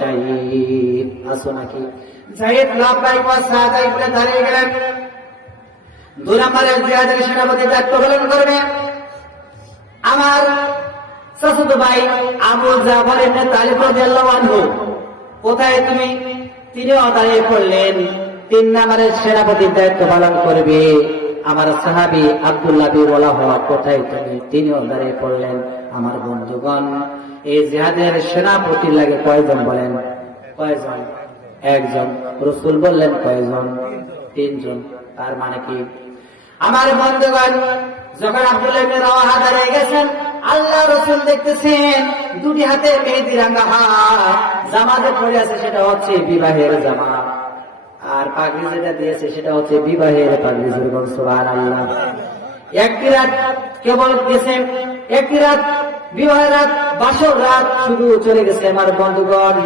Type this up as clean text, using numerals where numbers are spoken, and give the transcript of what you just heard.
জাহিদ আসো নাকি? জাহিদ লাভবাইক ওয়া সাদাই বলে দাঁড়িয়ে গেলেন। 2 নম্বরের জিহাদের সেনাপতি দায়িত্ব পালন করবে আমার চাচাতো ভাই আবু জাফর ইবনে তালিব রাদিয়াল্লাহু আনহু। কোথায় তুমি? তিনিও দাঁড়িয়ে পড়লেন। 3 নম্বরের সেনাপতির দায়িত্ব পালন করবে আমার সাহাবী আব্দুল্লাহ বিন ওয়ালাহা। কোথায় তুমি? তিনিও দাঁড়িয়ে পড়লেন। আমার বন্ধুগণ, এই জিহাদের সেনাপতি লাগে কয়জন বলেন? কয়জন? একজন। রাসূল বললেন কয়জন? 3 জন। তার মানে কি? আমার বন্ধুগণ, যখন আব্দুল্লাহ ইবনে রাওয়াহা দাঁড়িয়ে গেছেন, আল্লাহ রাসূল দেখতেছেন 2টি হাতে মেহেদি রাঙা হাত, জামাতে পরে আছে সেটা হচ্ছে বিবাহের জামা, আর পাগড়ি যেটা দিয়েছে সেটা হচ্ছে বিবাহের পাগড়ি। সুবহানাল্লাহ। একটি রাত কেবল গেছে, একটি রাত বিবাহের রাত, বাসর রাত শুধু চলে গেছে আমার বন্ধুগণ।